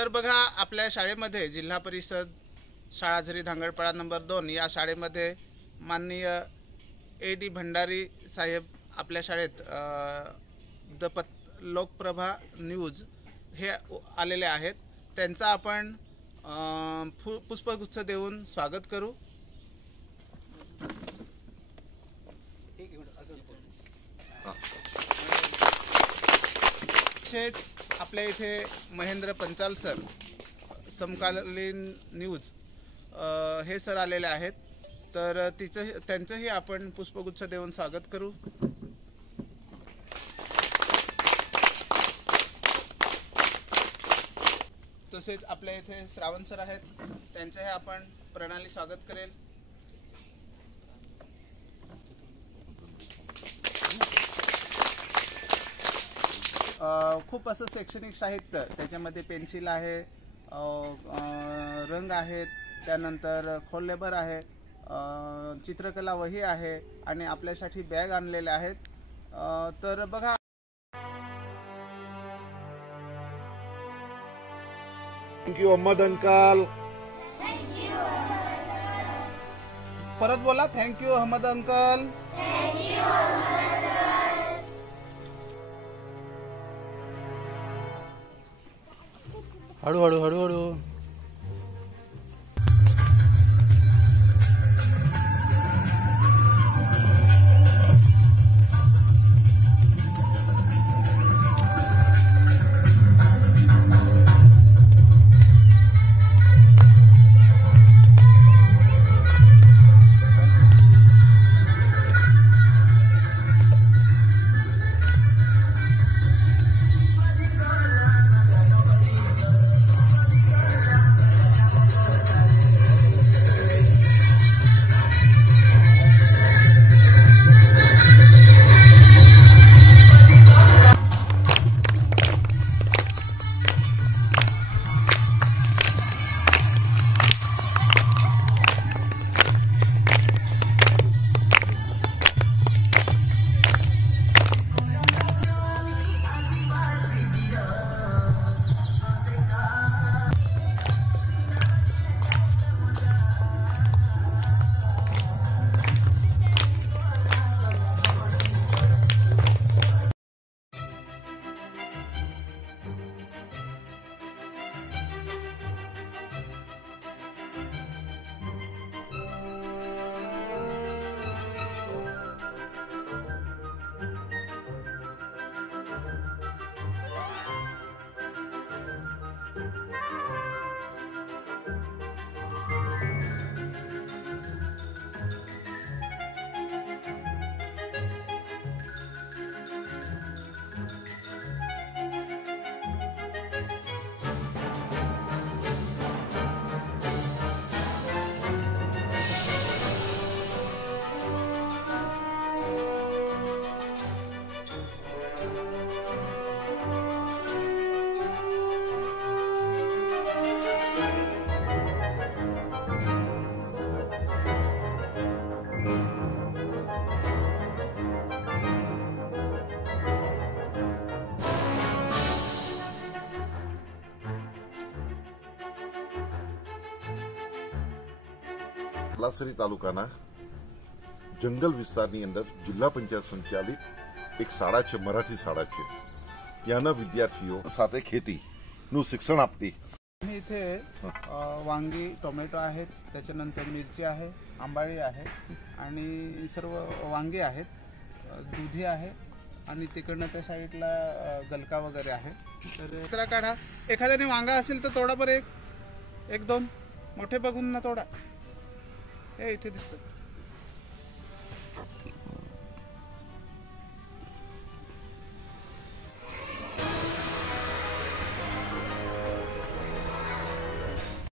तर बघा, आपल्या शाळेमध्ये जिल्हा परिषद शाळा झरी धांगडपाडा नंबर 2 या शाळेमध्ये माननीय A.D. भंडारी साहेब आपल्या शाळेत लोकप्रभा न्यूज हे आलेले आहेत। त्यांचा आपण पुष्पगुच्छ देऊन स्वागत करू। आपल्या इथे महेंद्र पंचाल सर समकालीन न्यूज हे सर आलेले आहेत, तर त्यांचंही आपण पुष्पगुच्छ देऊन स्वागत करू। तसेच आपल्या इथे श्रावण सर आहेत, त्यांचंही आपण प्रणाली स्वागत करेल। खूप असं शैक्षणिक साहित्य, त्याच्यामध्ये पेन्सिल आहे, रंग आहेत, त्यानंतर खोललेबर आहे, चित्रकला वही आहे आणि आपल्यासाठी बॅग आणलेले आहेत। तर बघा, थँक्यू अहमद अंकल। परत बोला, थँक्यू अहमद अंकल। हळू हळू हळू हळू। લાસરી તાલુકાના જંગલ વિસ્તારની અંદર જિલ્લા પંચાયત સંચાલિત એક શાળા છે, મરાઠી શાળા છે। ત્યાંના વિદ્યાર્થીઓ સાથે ખેતીનું शिक्षण આપતી। इथे वांगी, टोमॅटो आहेत, त्याच्यानंतर मिरची आहे, आंबाळी आहे आणि सर्व वांगे आहेत, दुधी आहे आणि तिकडनं त्या साईडला गलका वगैरे आहे। तर कचरा काढा। एखाद्याने वांगा असेल तर तोडा बरं, एक दोन मोठे बघून ना तोडा। हे इथे दिसतं।